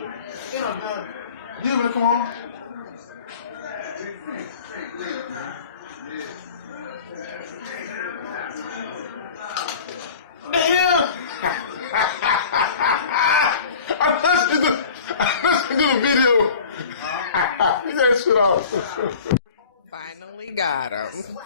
You able to come on? Damn! I listened to the video. Get that shit off. Finally got him.